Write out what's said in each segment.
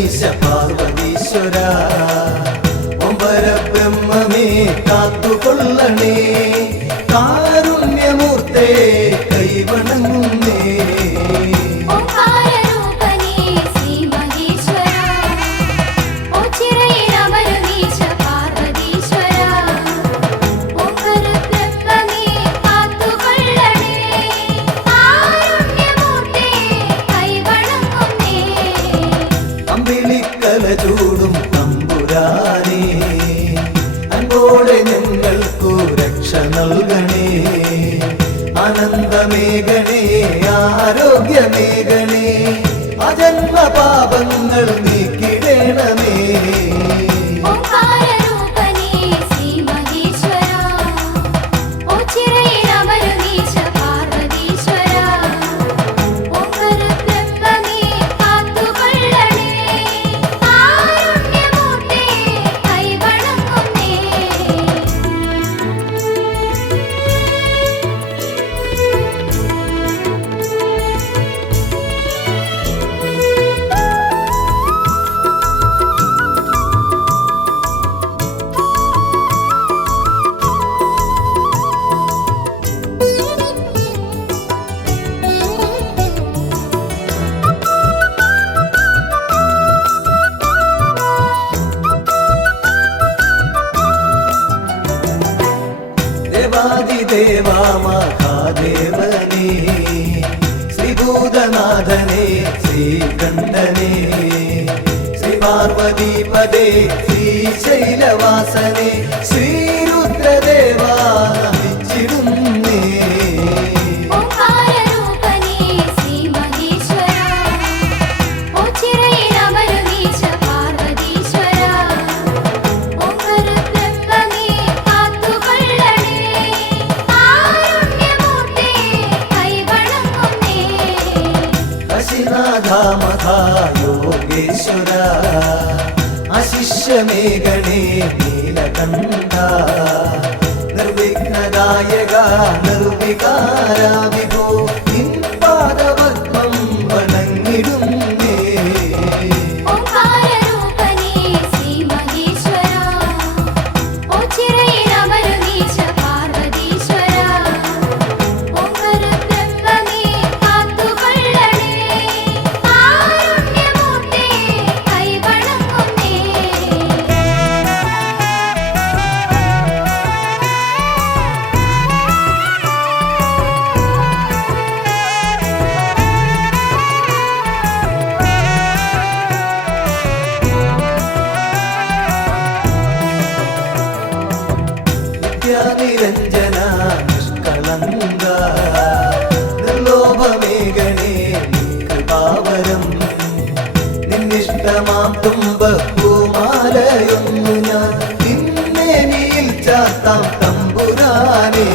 ഗണീശ പാർവതീശ്വര ഒമ്പര ബ്രഹ്മമേ കാത്തുകൊള്ളണേ കാരുണ്യമൂർത്തേ കൈവണങ്ങുന്നേ ചൂടും തമ്പുരാനേ അൻപോടെ ഞങ്ങൾക്കു രക്ഷ നൽകണേ ആനന്ദമേഘണേ ആരോഗ്യമേഘണേ അജന്മ പാപങ്ങൾ നീക്കിടേണമേ ദേവാ മഹാദേവനേ ശ്രീഭൂതനാഥനേ ശ്രീകണ്ഠനേ ശ്രീ പാർവതീപദേ ശ്രീശൈലവാസനേ ശ്രീരുദ്രദേവാ നമിച്ചിടുന്നേ യോഗേശ്വര അശിഷ്യമേഘണേ നീലകണ്ഠ നിർവിഘ്നദായക നിർവികാര വിഭോ നിൻ പാദപത്മം വണങ്ങിടുന്നേ നിരഞ്ജന നിഷ്കളങ്ക നിർലോഭമേഘനേ കൃപാവരം നിന്നിഷ്ടമാം തുമ്പപ്പൂമാലയൊന്നു ഞാൻ നിന്നേനിയിൽ ചാത്താം തമ്പുരാനേ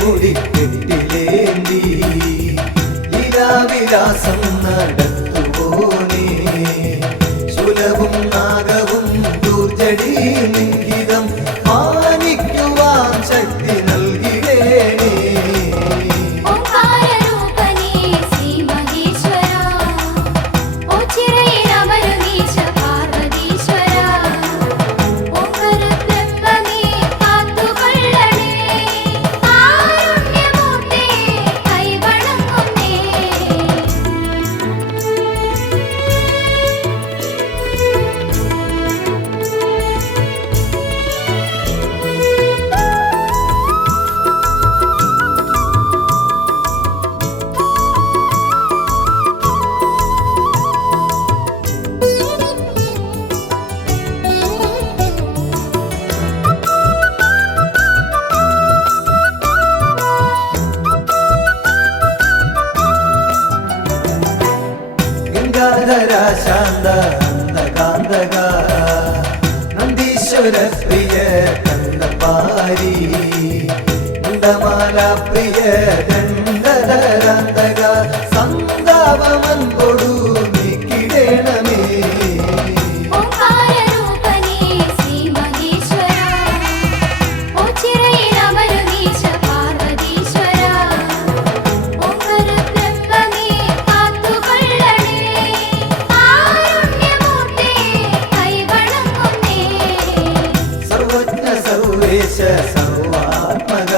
മുടിക്കെട്ടിലേന്തി ലീലാവിലാസം നടത്തുപോനേ ശൂലവും നാഗവും ദൂർജടി ലിംഗിതം മാനിക്കുവാൻ ശക്തി നൽകിടേണേ ശാന്ത കാന്തക നന്ദീശ്വര പ്രിയ കണ്ടപാരി ഗണ്ഡമാല പ്രിയ ഗണ്ഡധരാന്തക സന്താപമൻ കൊടു നീക്കിടേണമേ. ഓംകാരരൂപനേ ശ്രീ മഹേശ്വര, ഓച്ചിറയിലമരുന്നീശ പാർവതീശ്വര, ഓംകാരബ്രഹ്മമേ കാത്തുകൊള്ളണേ, കാരുണ്യമൂർത്തേ കൈവണങ്ങുന്നേ. സർവജ്ഞ സർവേശ സർവാത്മക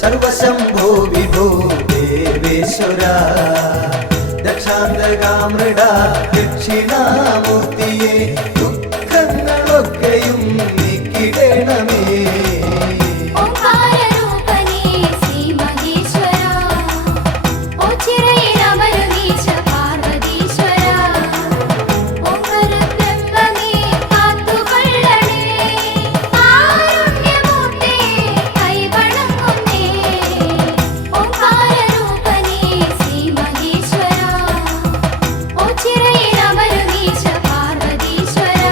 സർവശംഭോ വിഭോ ദേവേശ്വര ദക്ഷാന്തകാമൃഡ ദക്ഷിണാമൂർത്തിയെ ദുഃഖങ്ങളൊക്കെയും നീക്കിടേണമേ. ഓംകാരരൂപനേ ശ്രീ മഹേശ്വര, ഓച്ചിറയിലമരുന്നീശ പാർവതീശ്വര, ഓംകാരബ്രഹ്മമേ കാത്തുകൊള്ളണേ, കാരുണ്യമൂർത്തേ കൈവണങ്ങുന്നേ. ഓംകാരരൂപനേ ശ്രീ മഹേശ്വര, ഓച്ചിറയിലമരുന്നീശ പാർവതീശ്വര,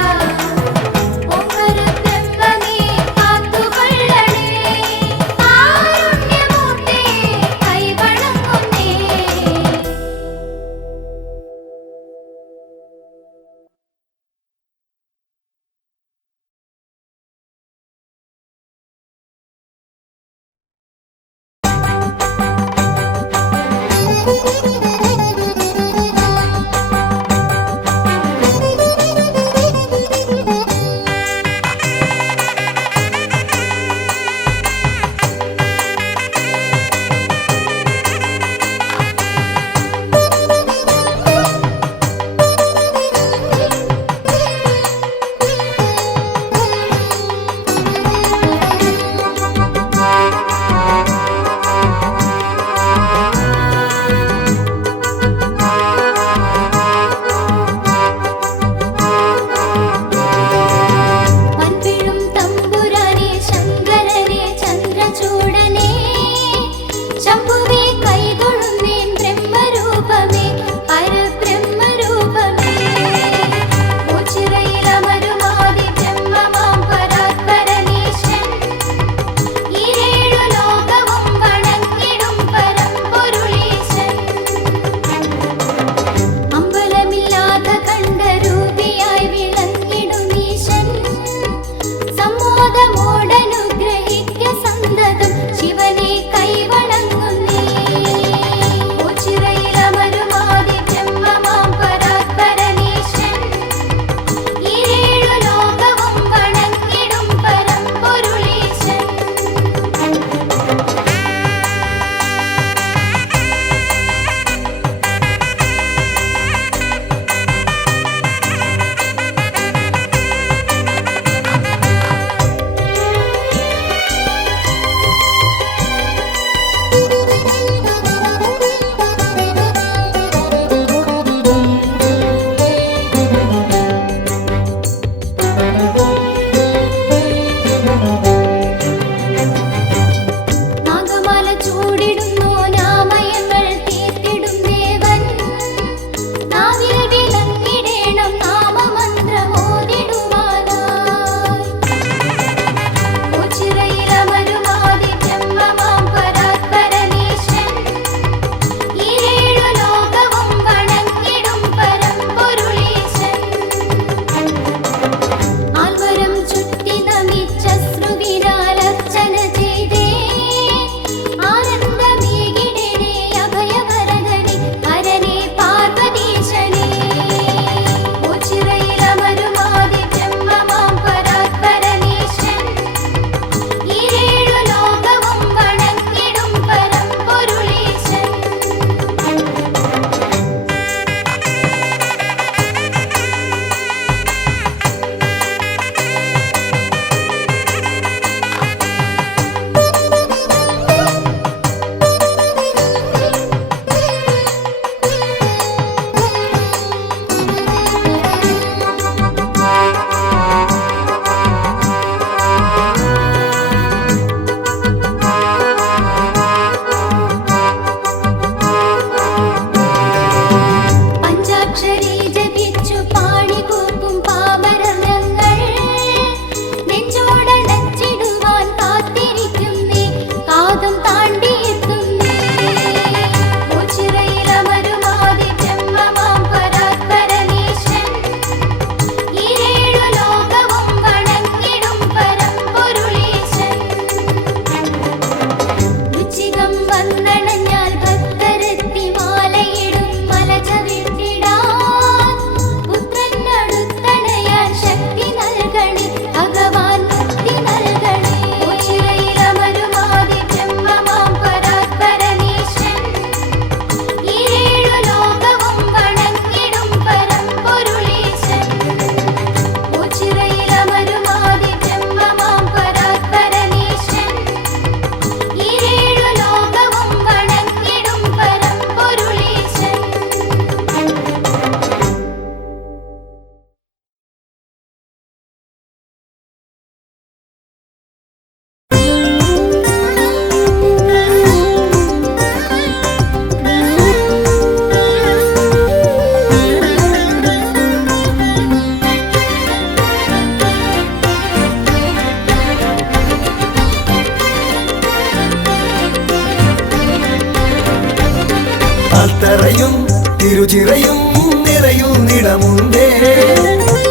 തിരുചിറയും നിറയുന്നിടമുണ്ടേ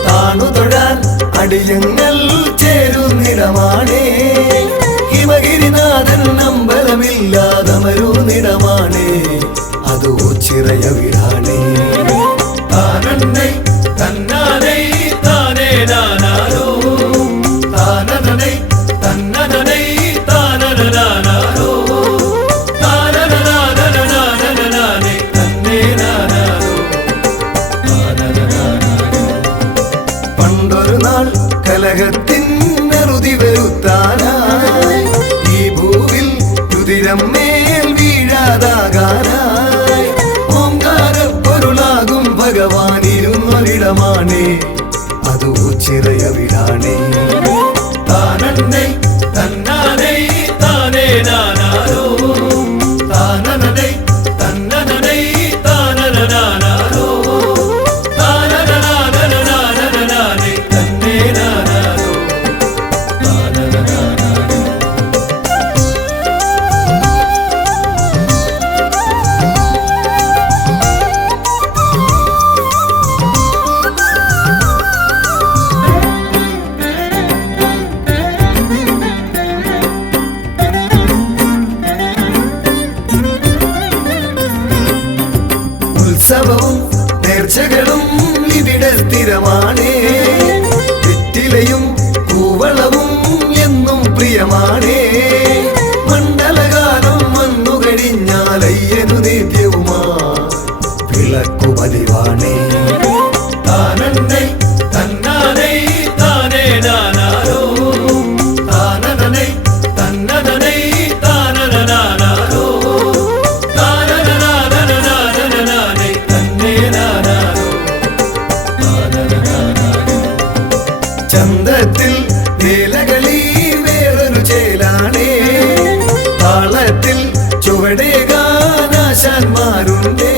താണു തൊഴാൻ അടിയങ്ങൾ ചേരുന്നിടമാണേ ഹിമഗിരിനാഥൻ അമ്പലമില്ലാതമരുന്നിടമാണേ അത് ഓച്ചിറയ വീടാണേ താനന്നൈ തന്നാനൈ താനേ നാനാരോ താനനനൈ തന്നനനൈ താനനനാനാരോ താനനനാനനനാനനനാനൈ തന്നേ നാനാരോ താനനനാനാരോ പണ്ടൊരു നാൾ കലഹത്തിൻ നെറുതി വരുത്താനായി ഈ ഭൂവിൽ രുതിരം മേൽ വീഴാതാകാനായി ഓംകാരപ്പൊരുളാകും ഭഗവാനിരുന്നൊരിടമാണേ അത് ഓച്ചിറയ വീടാണേ താനന്നൈ തന്നാനൈ താനേ നാനാരോ താനനനൈ തന്നനനൈ താനനനാനാരോ താനനനാനനനാനനനാനൈ തന്നേ നാനാരോ താനനനാനാരോ ഉത്സവവും നേർച്ചകളും ഇവിടെ സ്ഥിരമാണേ വെറ്റിലയും കൂവളവും എന്നും പ്രിയമാണേ മണ്ഡലകാലം വന്നു കഴിഞ്ഞാൽ അയ്യനു നിത്യവുമാ വിളക്കു പതിവാണേ താനന്നൈ തന്നാനൈ താനേ നാനാരോ താനനനൈ തന്നനനൈ താനനനാനാരോ താനനനാനനനാനനനാനൈ തന്നേ നാനാരോ താനനനാനാരോ ചന്തത്തിൽ വേലകളി വേറൊരു ചേലാണേ താളത്തിൽ ചുവടേകാനാശാന്മാരുണ്ടേ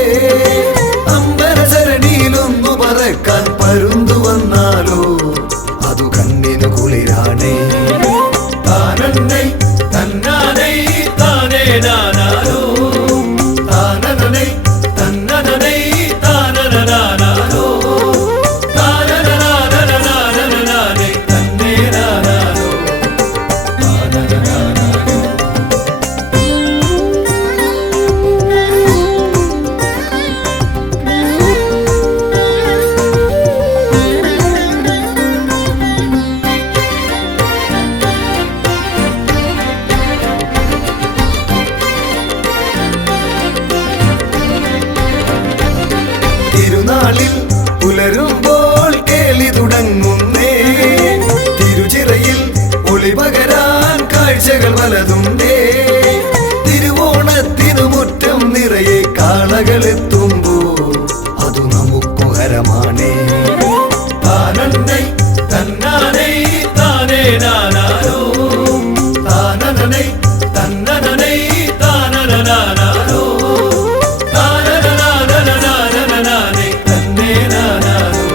അമ്പരസരണിയിലൊന്നു പറക്കാൻ പരുന്തു വന്നാലോ അതു കണ്ണിനു കുളിരാണേ താനന്നൈ തന്നാനൈ താനേ നാനാരോ താനനനൈ തന്നനനൈ താനനനാനാരോ താനനനാനനനാനനനാനൈ തന്നേ നാനാരോ താനനനാനാരോ തിരുനാളിൽ പുലരുമ്പോൾ കേളി തുടങ്ങുന്നേ തിരുചിറയിൽ ഒളി പകരാൻ കാഴ്ചകൾ പലതുണ്ടേ തിരുവോണത്തിനു മുറ്റം നിറയെ കാളകളെത്തുമ്പോൾ അതു നമുക്കു ഹരമാണേ താനന്നൈ തന്നാനൈ താനേ നാനാരോ താനനനൈ തന്നനനൈ താനനനാനാരോ താനനനാനനനാനനനാനൈ തന്നേ നാനാരോ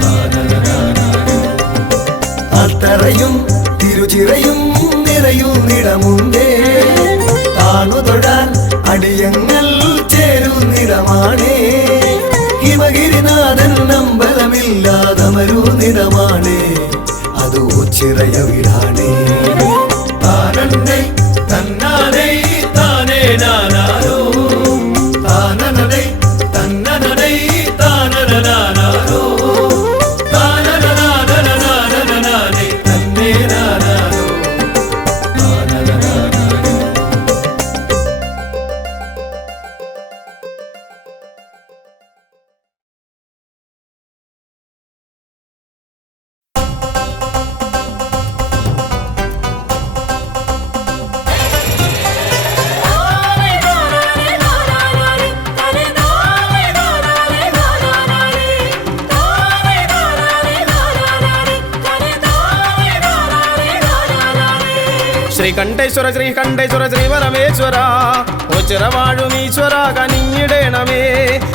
താനനനാനാരോ അത്തറയും തിരുചിറയും നിറയുന്നിടമുണ്ടേ താണു തൊഴാൻ അടിയങ്ങൾ ചേരുന്നിടമാണേ ഹിമഗിരിനാഥൻ അമ്പലമില്ലാതമരുന്നിടമാണേ അത് ഓച്ചിറയ വീടാണേ താനന്നൈ തന്നാനൈ താനേ നാനാരോ താനനനൈ തന്നനനൈ താനനനാനാരോ താനനനാനനനാനനനാനൈ തന്നേ നാനാരോ താനനനാനാരോ ശ്രീകണ്ഠേശ്വര ശ്രീകണ്ഠേശ്വര ശ്രീപരമേശ്വര ഓച്ചിറവാഴുമീശ്വര കനിഞ്ഞിടേണമേ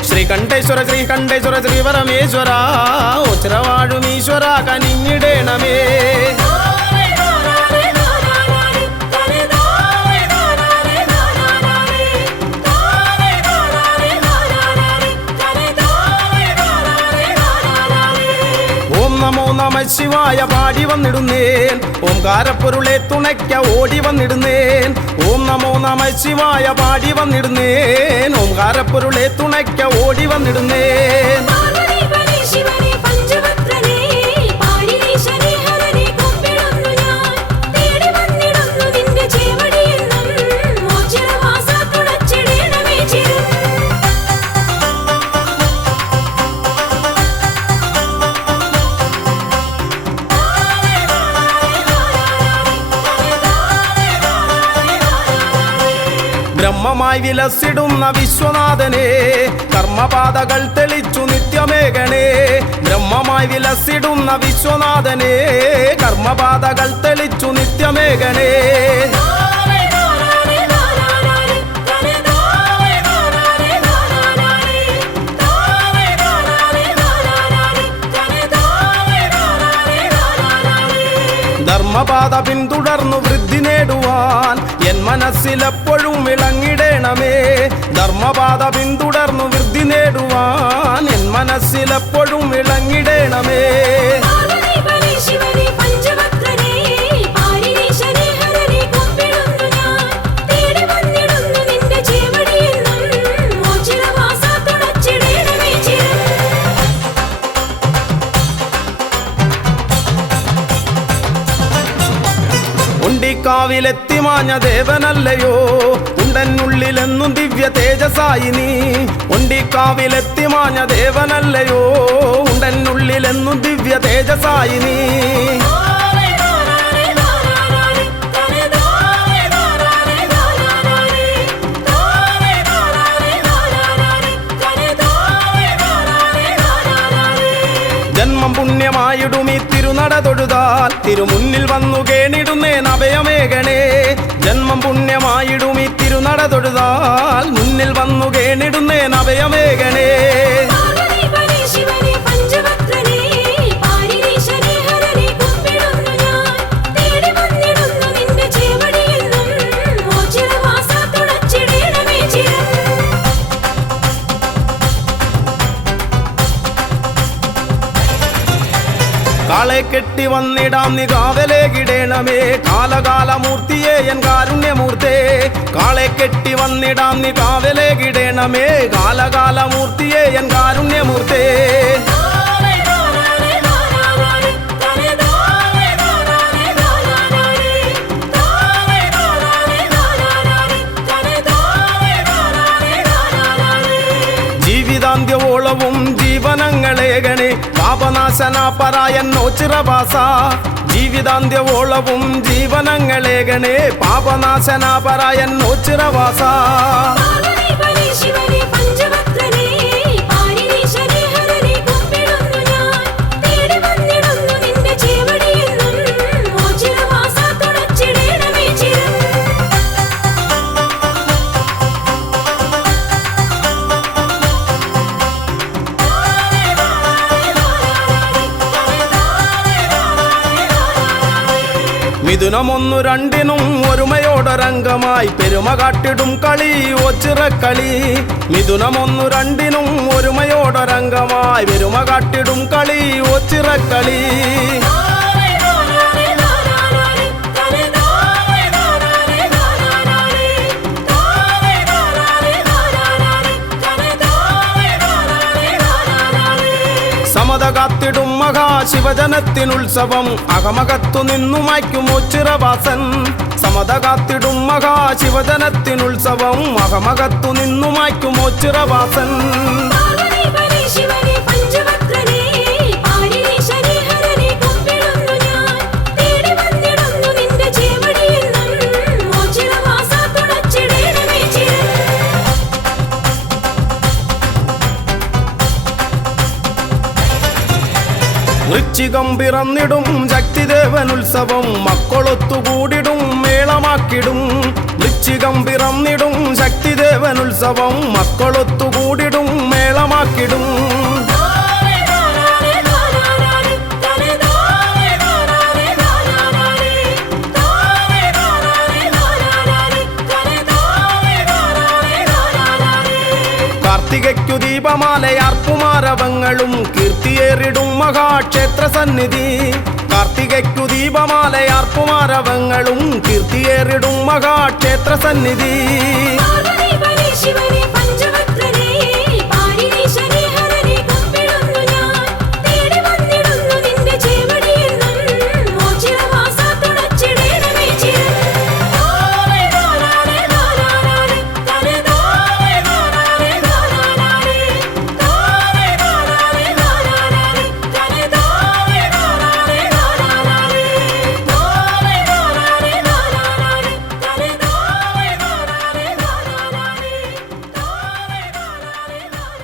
ശ്രീകണ്ഠേശ്വര ശ്രീകണ്ഠേശ്വര ശ്രീപരമേശ്വര ഓച്ചിറവാഴുമീശ്വര കനിഞ്ഞിടേണമേ ശിവായ പാടി വന്നിടുന്നേൻ ഓംകാരപ്പൊരുളെ തുണയ്ക്ക ഓടി വന്നിടുന്നേൻ ഓം നമോ ശിവായ പാടി വന്നിടുന്നേൻ ഓംകാരപ്പൊരുളെ തുണയ്ക്ക ഓടി വന്നിടുന്നേൻ പാർവതി പരേ ശിവനെ പഞ്ചവക്രനേ പാരിണീശനെ ഹരനെ കുമ്പിടുന്നു ഞാൻ തേടി വന്നിടുന്നു നിന്റെ ചേവടിയെന്നും മോചനവാസ തുണച്ചിടേണമേ ചിരം ബ്രഹ്മമായി വിലസിടുന്ന വിശ്വനാഥനെ കർമ്മപാതകൾ തെളിച്ചു നിത്യമേകണേ ബ്രഹ്മമായി വിലസിടുന്ന വിശ്വനാഥനെ കർമ്മപാതകൾ തെളിച്ചു നിത്യമേകണേ ധർമ്മപാത പിന്തുടർന്നു വൃദ്ധി നേടുവാൻ എൻ മനസ്സിലെപ്പോഴും വിളങ്ങിടേണമേ ധർമ്മപാത പിന്തുടർന്നു വൃദ്ധി നേടുവാൻ എൻ മനസ്സിലെപ്പോഴും വിളങ്ങിടേണമേ പാർവതി പരേ ശിവനെ പഞ്ചവക്രനേ പാരിണീശനെ ഹരനെ കുമ്പിടുന്നു ഞാൻ തേടി വന്നിടുന്നു നിന്റെ ചേവടിയെന്നും മോചനവാസ തുണച്ചിടേണമേ ചിരം ഉണ്ടിക്കാവിലെത്തി മാഞ്ഞ ദേവനല്ലയോ ഉണ്ടനുള്ളിലെന്നും ദിവ്യ തേജസായി നീ ഉണ്ടിക്കാവിലെത്തി മാഞ്ഞ ദേവനല്ലയോ ഉണ്ടനുള്ളിലെന്നും ദിവ്യ തേജസായി നീ ജന്മം പുണ്യമായിടും ഈ തിരുനട തൊഴുതാൽ തിരുമുന്നിൽ വന്നു കേണിടുന്നേൻ അഭയമേകണേ ജന്മം പുണ്യമായിടും ഈ തിരുനട തൊഴുതാൽ മുന്നിൽ വന്നു കേണിടുന്നേൻ അഭയമേകണേ പാർവതി പരേ ശിവനെ പഞ്ചവക്രനേ പാരിണീശനെ ഹരനെ കുമ്പിടുന്നു ഞാൻ തേടി വന്നിടുന്നു നിന്റെ ചേവടിയെന്നും മോചനവാസ തുണച്ചിടേണമേ ചിരം കാളെ കെട്ടി വന്നിടാം നീ കാവലേകിടേണമേ കാലകാലമൂർത്തിയെ എൻ കാരുണ്യമൂർത്തേ കാളെ കെട്ടി വന്നിടാം നീ കാവലേകിടേണമേ കാലകാലമൂർത്തിയെ എൻ കാരുണ്യമൂർത്തേ ജീവിതാന്ത്യവോളവും ജീവനങ്ങളേകണേ പാപനാശന പരായന്നോ ചിറവാസ ജീവിതാന്ത്യവോളവും ജീവനങ്ങളേകണേ പാപനാശന പരായന്നോ ചിറവാസ പാർവതി പരേ ശിവനെ പഞ്ചവക്രനേ പാരിണീശനെ ഹരനെ കുമ്പിടുന്നു ഞാൻ തേടി വന്നിടുന്നു നിന്റെ ചേവടിയെന്നും മോചനവാസ തുണച്ചിടേണമേ ചിരം മിഥുനമൊന്നു രണ്ടിനും ഒരുമയോടൊരംഗമായി പെരുമ കാട്ടിടും കളി ഒച്ചിറക്കളി മിഥുനമൊന്നു രണ്ടിനും ഒരുമയോടൊരംഗമായി പെരുമ കാട്ടിടും കളി ഒച്ചിറക്കളി സമത കാത്തിടും മഹാശിവജനത്തിനുത്സവം അകമകത്തു നിന്നു മായ്ക്കും ഒച്ചിറവാസൻ സമത കാത്തിടും മഹാശിവജനത്തിനുത്സവം അകമകത്തു നിന്നു മായ്ക്കും ഒച്ചിറവാസൻ പാർവതി പരേ ശിവനെ പഞ്ചവക്രനേ പാരിണീശനെ ഹരനെ കുമ്പിടുന്നു ഞാൻ തേടി വന്നിടുന്നു നിന്റെ ചേവടിയെന്നും മോചനവാസ തുണച്ചിടേണമേ ചിരം വൃശ്ചികം പിറന്നിടും ശക്തിദേവനുത്സവം മക്കളൊത്തുകൂടിടും മേളമാക്കിടും വൃശ്ചികം പിറന്നിടും ശക്തിദേവനുത്സവം മക്കളൊത്തുകൂടിടും മേളമാക്കിടും കാർത്തികയ്ക്കു കാർത്തികയ്ക്കു ദീപമാലയാർപ്പുമാരവങ്ങളും കീർത്തിയേറിടും മഹാക്ഷേത്ര സന്നിധി. കാർത്തികയ്ക്കു ദീപമാലയാർപ്പുമാരവങ്ങളും കീർത്തിയേറിടും മഹാക്ഷേത്ര സന്നിധി. പാർവതി ബലി ശിവനെ പഞ്ചവക്രനേ പാരിനീശനെ ഹരനെ കുമ്പിടുന്നു ഞാൻ. തേടി വന്നിടുന്നു നിന്റെ ചേവടിയെന്നും മോചിരവാസ തുണച്ചിടേണമേ ചിരം. ദോരേ ദോരാരേ ദോരാരേ തരേ ദോരേ ദോരാരേ ദോരാരേ ദോരേ ദോരാരേ ദോരാരേ തരേ ദോരേ ദോരാരേ ദോരാരേ ദോരേ ദോരാരേ ദോരാരേ തരേ ദോരേ ദോരാരേ ദോരാരേ ദോരേ ദോരാരേ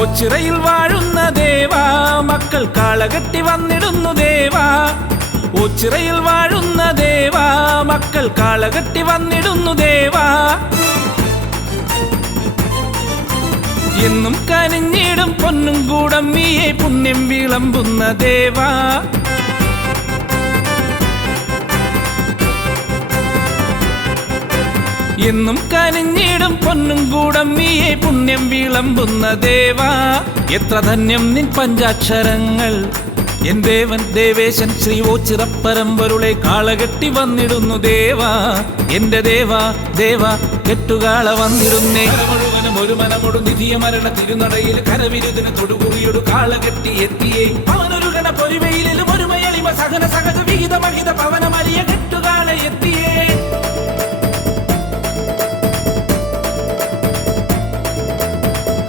ഓച്ചിറയിൽ വാഴുന്ന ദേവാ മക്കൾ കാളകെട്ടി വന്നിടുന്നു ദേവാ. ഓച്ചിറയിൽ വാഴുന്ന ദേവാ മക്കൾ കാളകെട്ടി വന്നിടുന്നു ദേവാ. എന്നും കനിഞ്ഞിടും പൊന്നും കൂടമ്മിയെ പുണ്യം വിളമ്പുന്ന ദേവാ. എന്നും കനിഞ്ഞിടും പൊന്നും കൂടമ്മിയെ പുണ്യം വിളമ്പുന്ന ദേവാ. എത്ര ധന്യം നിൻ പഞ്ചാക്ഷരങ്ങൾ എൻ ദേവൻ ദേവേശൻ ശ്രീ ഓച്ചിറപ്പരമ്പരുളെ കാളകെട്ടി വന്നിടുന്നു ദേവാ. എന്റെ ദേവാ ദേവാ കെട്ടുകാള വന്നിടുന്നേ. മുഴുവനും ഒരു മനമൊടു നിധിയ മരണ തിരുനടയിൽ കരവിരുതിന് തൊടുകുറിയൊടു കാളകെട്ടി എത്തിയേ. അവനൊരു ഗണ പൊരിവയിലും ഒരു മയളിമ സഹന സഹജ വിഹിത മഹിത പവനമലിയ കെട്ടുകാള എത്തിയേ.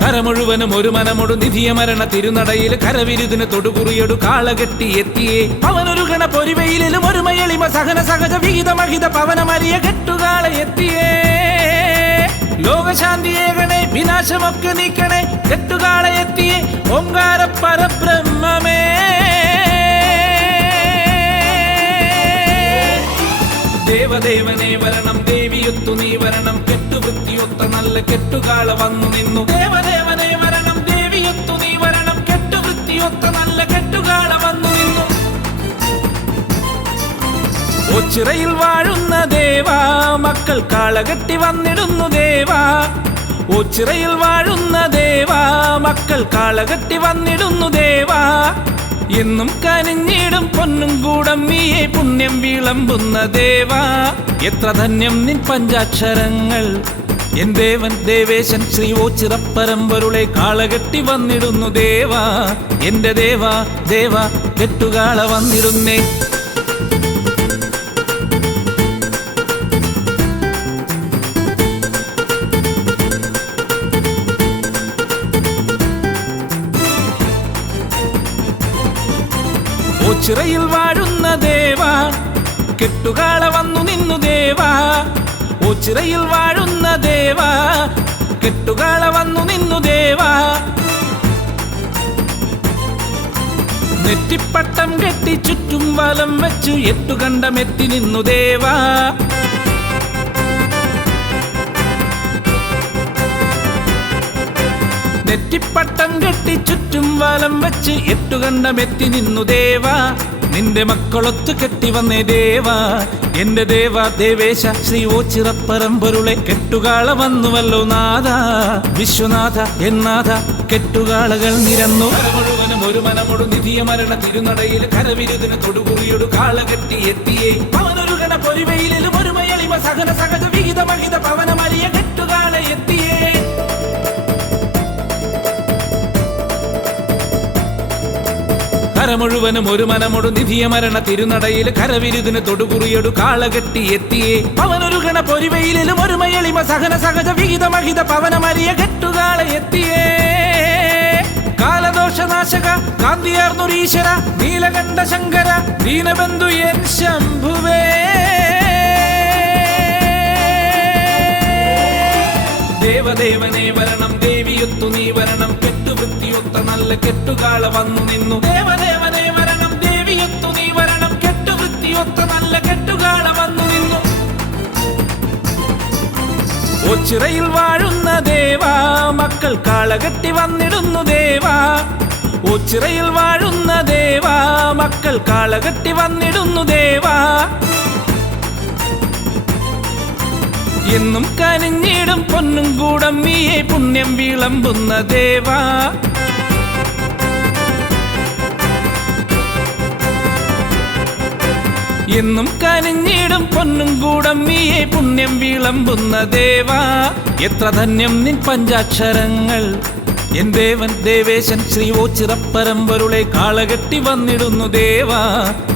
കര മുഴുവനും ഒരു മനമൊടു നിധിയ മരണ തിരുനടയിൽ കരവിരുതിന് തൊടുകുറിയൊടു കാളകെട്ടി എത്തിയേ. അവനൊരു ഗണ പൊരിവയിലും ഒരു മയളിമ സഹന സഹജ വിഹിത മഹിത പവനമലിയ കെട്ടുകാള എത്തിയേ. ലോകശാന്തിയേകണേ വിനാശമൊക്കെ നീക്കണേ കെട്ടുകാള എത്തിയേ. ഓങ്കാര പരബ്രഹ്മമേ ദേവദേവനെ വരണം ദേവിയൊത്തു നീ വരണം. കെട്ടുവൃത്തിയൊത്ത നല്ല കെട്ടുകാള വന്നു നിന്നു. ദേവദേവനെ വരണം ദേവിയൊത്തു നീ വരണം. കെട്ടുവൃത്തിയൊത്ത നല്ല കെട്ടുകാള വന്നു നിന്നു. ഓച്ചിറയിൽ വാഴുന്ന ദേവാ മക്കൾ കാളകെട്ടി വന്നിടുന്നു ദേവാ. ഓച്ചിറയിൽ വാഴുന്ന ദേവാ മക്കൾ കാളകെട്ടി വന്നിടുന്നു ദേവാ. എന്നും കനിഞ്ഞിടും പൊന്നും കൂടമ്മിയെ പുണ്യം വിളമ്പുന്ന ദേവാ. എത്ര ധന്യം നിൻ പഞ്ചാക്ഷരങ്ങൾ എൻ ദേവൻ ദേവേശൻ ശ്രീ ഓച്ചിറപ്പരമ്പരുളെ കാളകെട്ടി വന്നിടുന്നു ദേവാ. എന്റെ ദേവാ ദേവാ കെട്ടുകാള വന്നിടുന്നേ. ഓച്ചിറയിൽ വാഴുന്ന ദേവാ കെട്ടുകാള വന്നു നിന്നു ദേവാ. ഓച്ചിറയിൽ വാഴുന്ന ദേവാ കെട്ടുകാള വന്നു നിന്നു ദേവാ. നെറ്റിപ്പട്ടം കെട്ടി ചുറ്റും വലം വെച്ചു എട്ടുകണ്ടമെത്തി നിന്നു ദേവാ. നെറ്റിപ്പട്ടം കെട്ടി ചുറ്റും വലം വെച്ച് എട്ടുകണ്ടമെത്തി നിന്നു ദേവാ. നിന്റെ മക്കളൊത്തു കെട്ടി വന്നേ ദേവാ. എന്റെ ദേവാ ദേവേശ ശ്രീ ഓച്ചിറപ്പരമ്പരുളെ കെട്ടുകാള വന്നുവല്ലോ നാഥ. വിശ്വനാഥ എന്നാഥ കെട്ടുകാളകൾ നിരന്നു. മുഴുവനും ഒരു മനമൊടു നിധിയ മരണ തിരുനടയിൽ കരവിരുതിന് തൊടുകുറിയൊടു കാളകെട്ടി എത്തിയേ. അവനൊരു ഗണ പൊരിവയിലും ഒരു മയളിമ സഹന സഹജ വിഹിത മഹിത പവനമലിയ കെട്ടുകാള എത്തിയേ. കര മുഴുവനും ഒരു മനമൊടു നിധിയ മരണ തിരുനടയിൽ കരവിരുതിന് തൊടുകുറിയൊടു കാളകെട്ടി എത്തിയേ. അവനൊരു ഗണ പൊരിവയിലും ഒരു മയളിമ സഹന സഹജ വിഹിത മഹിത പവനമലിയ കെട്ടുകാള എത്തിയേ. കാലദോഷനാശക കാന്തിയാർന്നൊരീശ്വര നീലകണ്ഠ ശങ്കര ദീനബന്ധു എൻ ശംഭുവേ. ദേവദേവനെ വരണം ദേവിയൊത്തു നീ വരണം. കെട്ടുവൃത്തിയൊത്ത നല്ല കെട്ടുകാള വന്നു നിന്നു. ദേവദേവനെ വരണം ദേവിയൊത്തു നീ വരണം. ഓച്ചിറയിൽ വാഴുന്ന ദേവാ മക്കൾ കാളകെട്ടി വന്നിടുന്നു ദേവാ ഓച്ചിറയിൽ വാഴുന്ന ദേവാ മക്കൾ കാളകെട്ടി വന്നിടുന്നു ദേവാ എന്നും കനിഞ്ഞിടും പൊന്നും കൂടമ്മിയെ പുണ്യം വിളമ്പുന്ന ദേവാ എന്നും കനിഞ്ഞിടും പൊന്നും കൂടമ്മിയെ പുണ്യം വിളമ്പുന്ന ദേവാ എത്ര ധന്യം നിൻ പഞ്ചാക്ഷരങ്ങൾ എൻ ദേവൻ ദേവേശൻ ശ്രീ ഓച്ചിറപ്പരമ്പരുളെ കാളകെട്ടി വന്നിടുന്നു ദേവാ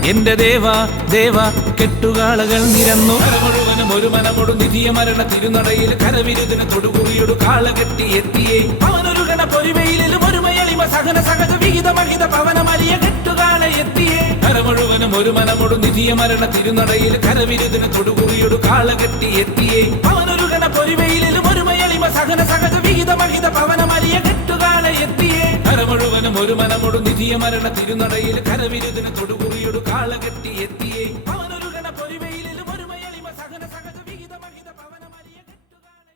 എന്റെ ദേവാ ദേവാ കെട്ടുകാളകൾ നിരന്നു മുഴുവനും ഒരു മനമൊടു നിധിയ മരണ തിരുനടയിൽ കരവിരുതിന് തൊടുകുറിയൊടു കാളകെട്ടി എത്തിയേ അവനൊരു ഗണ പൊരിവയിലും ഒരു മയളിമ സഹന സഹജ വിഹിത മഹിത പവനമലിയ കെട്ടുകാളെ എത്തിയേ മുഴുവനും ഒരു മനമൊടു നിധിയ മരണ തിരുനടയിൽ കരവിരുതിന് തൊടുകുറിയൊടു കാളകെട്ടി എത്തിയേ അവനൊരു ഗണ പൊരിവയിലും ഒരു മയളിമ സഹന സഹജ വിഹിത മഹിത പവനമലിയ കെട്ടുകാളെ എത്തിയേ മുഴുവനും ഒരു മനമൊടു നിധിയ മരണ തിരുനടയിൽ കരവിരുതിന് തൊടുകുറിയൊടു കാളകെട്ടി എത്തിയേ അവനൊരു ഗണ പൊരിവയിലും ഒരു മയളിമ സഹന സഹജ വിഹിത മഹിത പവനമലിയ കെട്ടുകാളെ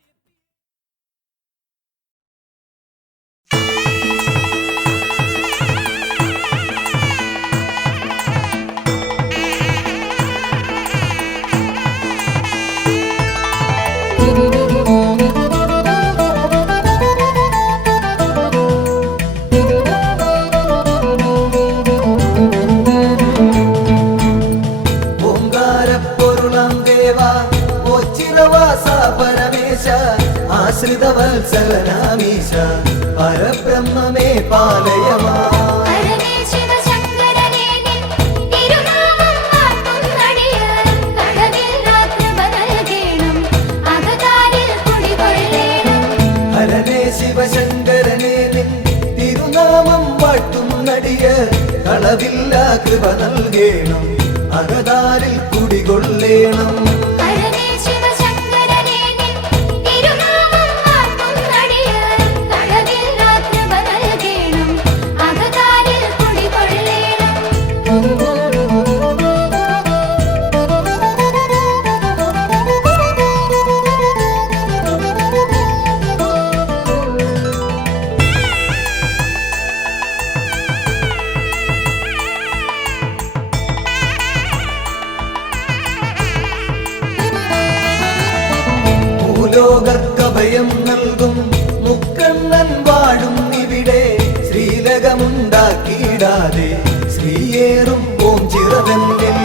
ആശ്രിതവത്സലനാമീശ പരബ്രഹ്മമേ പാലയമാ ഹരനേ ശിവശങ്കരനേ നിൻ തിരുനാമം വാട്ടും നടിയ കളവില്ല കൃപ നൽകേണം അകതാരിൽ കുടികൊള്ളേണം ലോകർക്കഭയം നൽകും മുക്കണ്ണൻ വാഴും ഇവിടെ ശ്രീലകമുണ്ടാക്കിയിടാതെ ശ്രീയേറും ഓംചിറതന്നിൽ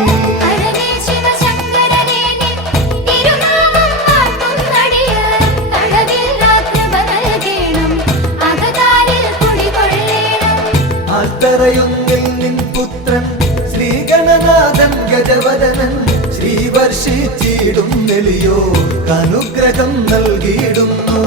ആൽത്തറയൊന്നിൽ നിൻ പുത്രൻ ശ്രീഗണനാഥൻ ഗജവദനൻ ശ്രീവർഷിച്ചിടും നെളിയോ അനുഗ്രഹം നൽകിയിടുന്നു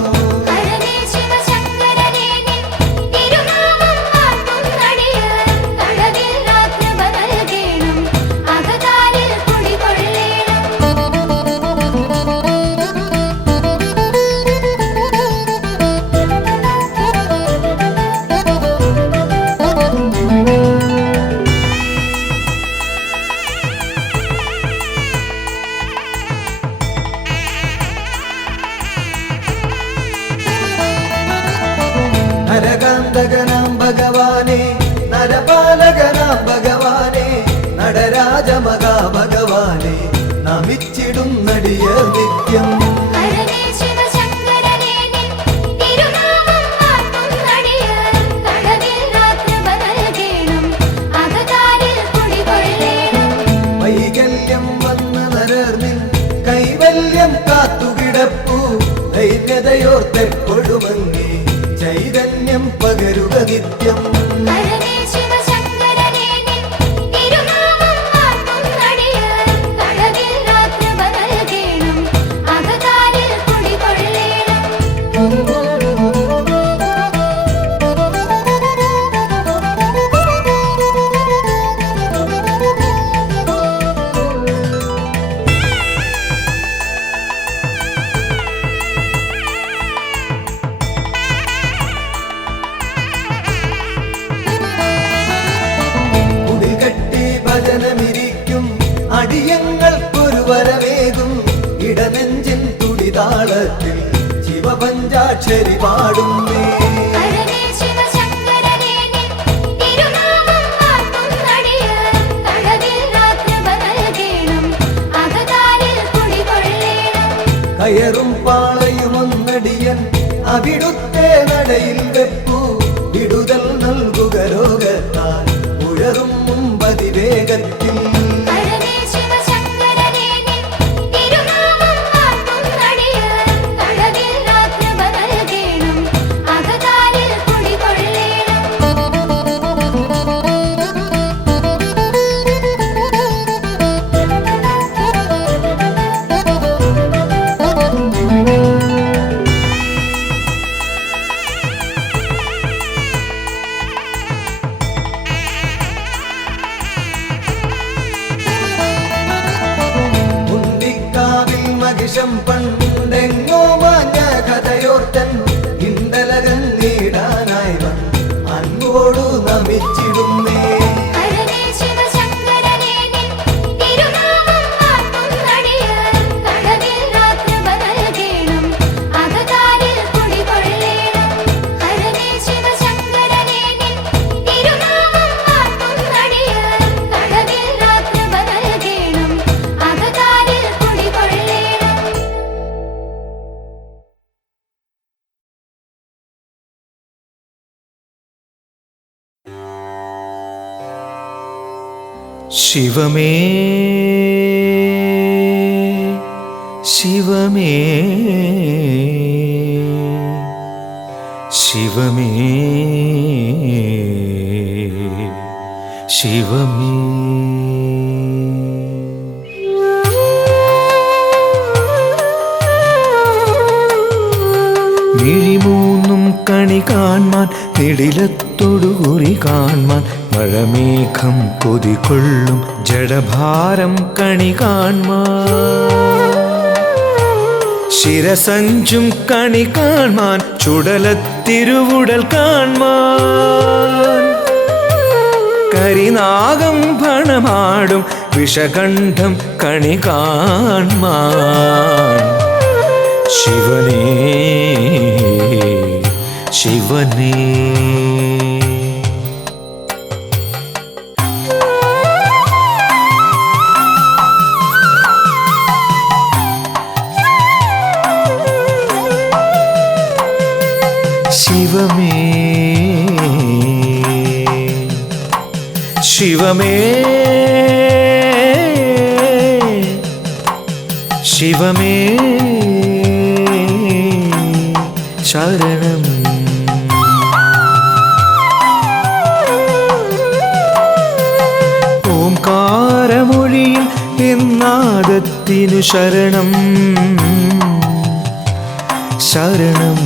നരകാന്തകനാം ഭഗവാനെ നരപാലകനാം ഭഗവാനെ നടരാജമകാ ഭഗവാനെ നമിച്ചിടും നടിയ നിത്യം വൈകല്യം വന്ന് നരർന്നിൻ കൈവല്യം കാത്തുകിടപ്പു ദൈന്യതയോർത്തെപ്പൊഴുമങ്ങി ചൈതന്യം പകരുക നിത്യം അടിയങ്ങൾക്കൊരു വരവേകും ഇടനെഞ്ചിൻ തുടിതാളത്തിൽ പഞ്ചാക്ഷരി പാടുന്നേ. ഹരനേ ശിവശങ്കരനേ നിൻ തിരുനാമം വാഴ്ത്തുന്നടിയാർ കടവിൽ രാത്രിപ നൽകേണം അകതാരിൽ കുടികൊള്ളേണം. കയറും പാളയുമൊന്നടിയൻ അവിടുത്തെ നടയിൽ വെപ്പു വിടുതൽ നൽകുക രോഗത്താൽ ഉഴറും മുമ്പതിവേഗത്തിൽ. ഹരനേ ശിവശങ്കരനേ നിൻ തിരുനാമം വാഴ്ത്തുന്നടിയാർ കടവിൽ രാത്രിപ നൽകേണം അകതാരിൽ കുടികൊള്ളേണം. മുണ്ടിക്കാവിൽ മഹിഷം പണ്ടെങ്ങോ മാഞ്ഞ കഥയോർത്തൻ ഇണ്ടലകൻ നീടാനായി വന്ന് അൻപോടു നമിച്ചിടുന്നേ. ഹരനേ ശിവശങ്കരനേ നിൻ തിരുനാമം വാഴ്ത്തുന്നടിയാർ കടവിൽ രാത്രിപ നൽകേണം അകതാരിൽ കുടികൊള്ളേണം. ഹരനേ ശിവശങ്കരനേ നിൻ തിരുനാമം വാഴ്ത്തുന്നടിയാർ കടവിൽ രാത്രിപ നൽകേണം അകതാരിൽ കുടികൊള്ളേണം. ശിവമേ ശിവമേ ശിവമേ ശിവമേ മിഴിമൂന്നും കണി കാൺമാൻ നിടിലത്തൊടുകുറി കാൺമാൻ മഴമേഘം കൊതികൊള്ളും ജഡഭാരം കണി കാൺമാൻ ശിരസഞ്ചും കണി കാൺമാൻ ചുടലത്തിരുവുടൽ കാൺമാൻ കരിനാഗം ഭണമാടും വിഷകണ്ഠം കണി കാൺമാൻ ശിവനേ ശിവനേ ശിവമേ ശിവമേ ശിവമേ ശരണം ഓംകാരമൊഴിയിൽ എന്നാദത്തിനു ശരണം ശരണം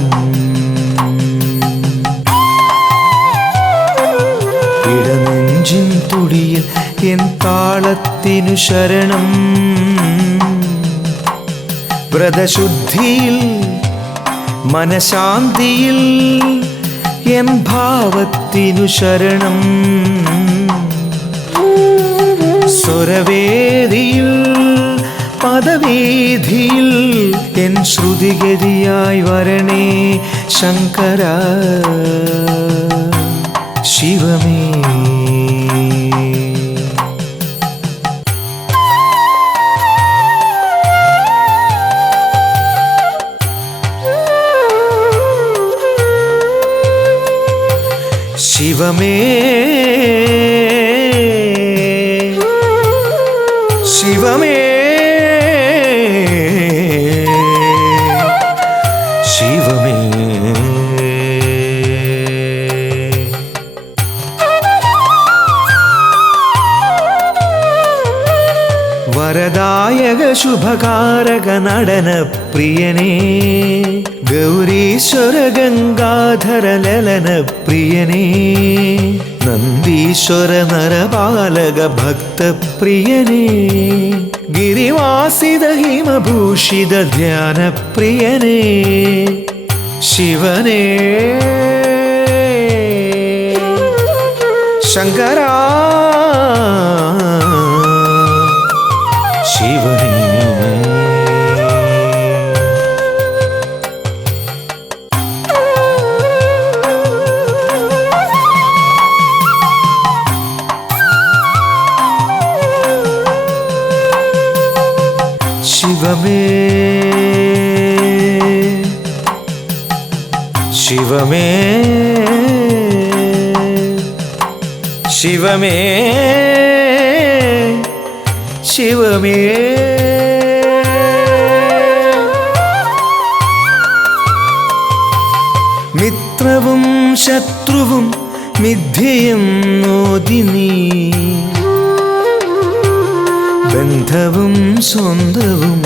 ഇടനെഞ്ചിൻ തുടിയിൽ എൻ താളത്തിനു ശരണം വ്രതശുദ്ധിയിൽ മനശാന്തിയിൽ എൻ ഭാവത്തിനു ശരണം സ്വരവേദിയിൽ പദവേദിയിൽ എൻ ശ്രുതിഗതിയായി വരണേ ശങ്കര ശിവമേ ശിവമേ ശിവമേ ശിവമേ വരദായക ശുഭകാരക നടന പ്രിയനേ ഗൗരീശ്വര ഗംഗാധര ലലന പ്രിയനേ നന്ദീശ്വര നരപാലക ഭക്തപ്രിയനേ ഗിരിവാസിത ഹിമഭൂഷിത ധ്യാന പ്രിയനേ ശിവനേ ശങ്കരാ ശിവനേ ശിവമേ ശിവമേ ശിവമേ ശിവമേ മിത്രവും ശത്രുവും മിഥ്യയെന്നോതി നീ ബന്ധവും സ്വന്തവും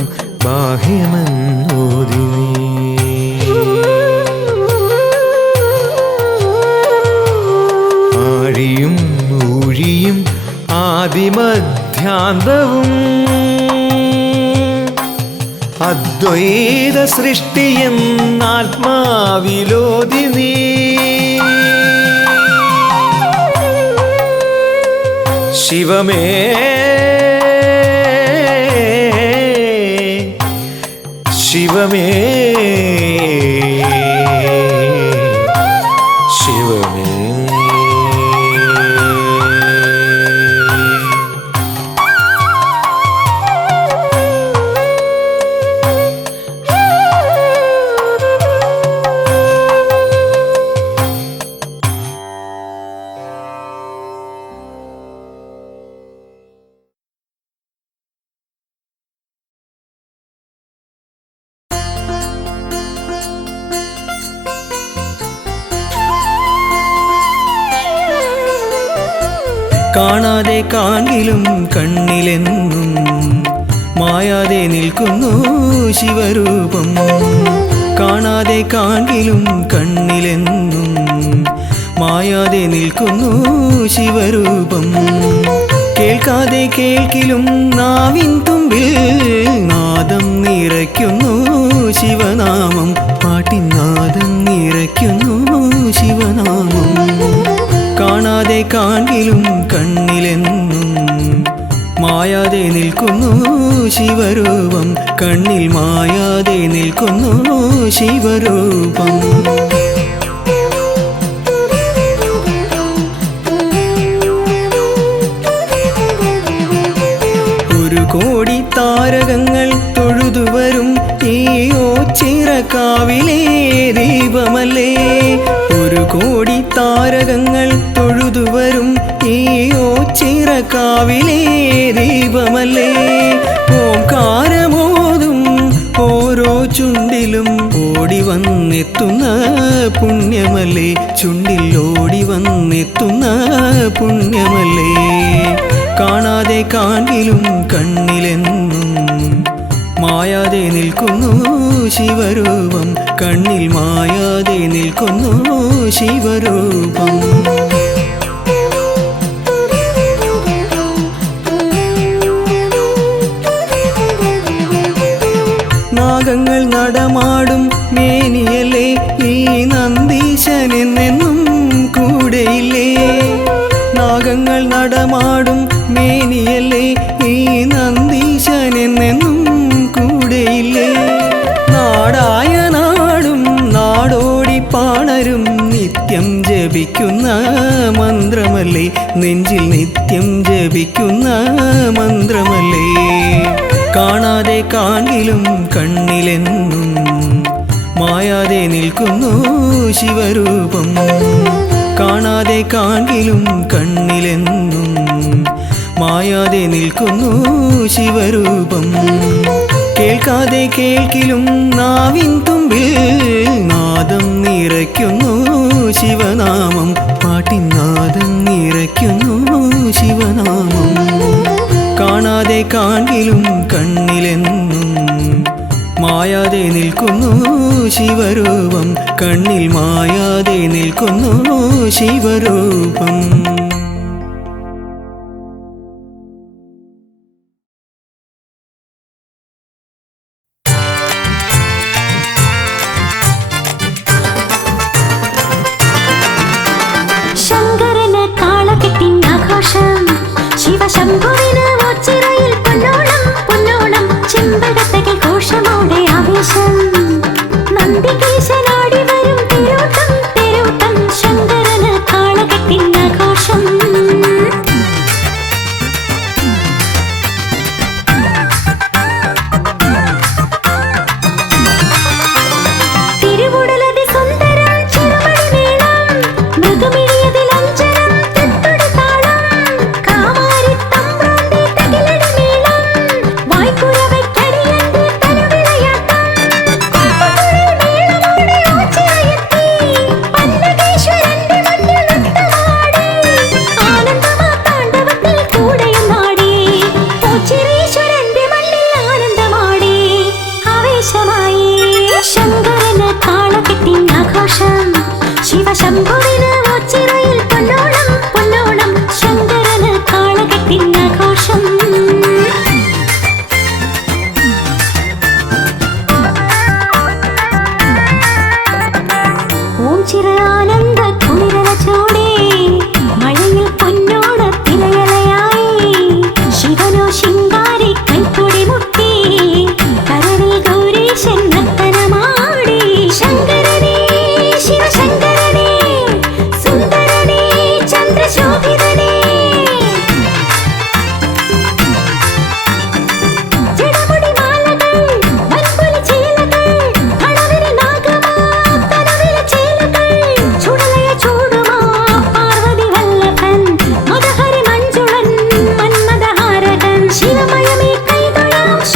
ബാഹ്യമെന്നോതി നീ ആഴിയും ഊഴിയും ആദിമധ്യാന്തവും അദ്വൈത സൃഷ്ടിയെന്നാത്മാവിലോതി നീ ശിവമേ ശിവമേ ശിവമേ കാണാതെ കാണിലും കണ്ണിലെന്നും മായാതെ നിൽക്കുന്നു ശിവരൂപം കാണാതെ കാണിലും കണ്ണിലെന്നും മായാതെ നിൽക്കുന്നു ശിവരൂപം കേൾക്കാതെ കേൾക്കിലും നാവിൻ തുമ്പിൽ നാദം നിറയ്ക്കുന്നു ശിവനാമം പാട്ടിൻ നാദം നിറയ്ക്കുന്നു ശിവനാമം കാണാതെ കാണിലും കണ്ണിലെന്നും മായാതെ നിൽക്കുന്നു ശിവരൂപം കണ്ണിൽ മായാതെ നിൽക്കുന്നു ശിവരൂപം ഒരു കോടി താരകങ്ങൾ തൊഴുതുവരും ഈ ഓച്ചിറക്കാവിലെ ദീപമല്ലേ ഒരു കോടി താരകങ്ങൾ തൊഴുതുവരും ഈ ഓച്ചിറക്കാവിലെ ദീപമല്ലേ ഓംകാരമോതും ഓരോ ചുണ്ടിലും ഓടി വന്നെത്തുന്ന പുണ്യമല്ലേ ചുണ്ടിൽ ഓടി വന്നെത്തുന്ന പുണ്യമല്ലേ കാണാതെ കാണിലും കണ്ണിലെന്നും മായാതെ നിൽക്കുന്നു ശിവരൂപം കണ്ണിൽ മായാതെ നിൽക്കുന്നു ശിവരൂപം നാഗങ്ങൾ നടമാടും മേനിയല്ലേ ഈ നന്ദീശനെന്നെന്നും കൂടെയില്ലേ നാഗങ്ങൾ നടമാടും മേനിയല്ലേ ഈ നന്ദീശനെന്നെന്നും കൂടെയില്ലേ നാടായ നാടും നാടോടി പാണരും നിത്യം ജപിക്കുന്ന മന്ത്രമല്ലേ നെഞ്ചിൽ നിത്യം ജപിക്കുന്ന മന്ത്രമല്ലേ കാണാതെ കാണിലും കണ്ണിലെന്നും മായാതെ നിൽക്കുന്നു ശിവരൂപം കാണാതെ കാണിലും കണ്ണിലെന്നും മായാതെ നിൽക്കുന്നു ശിവരൂപം കേൾക്കാതെ കേൾക്കിലും നാവിൻ തുമ്പിൽ നാദം നിറയ്ക്കുന്നു ശിവനാമം പാട്ടിൻ നാദം നിറയ്ക്കുന്നു ശിവനാമം കാണാതെ കാണിലും കണ്ണിലെന്നും മായാതെ നിൽക്കുന്നു ശിവരൂപം കണ്ണിൽ മായാതെ നിൽക്കുന്നു ശിവരൂപം ശങ്കരന് കാളകെട്ടിൻ ആഘോഷം ശിവശംഭുവിന് ഓച്ചിറയിൽ പൊന്നോണം പൊന്നോണം ചെമ്പകത്തകിൽ ഘോഷമോടെ ആവേശം നന്ദികേശനാടി വരും തേരോട്ടം തേരോട്ടം ശങ്കരന് കാളകെട്ടിൻ ആഘോഷം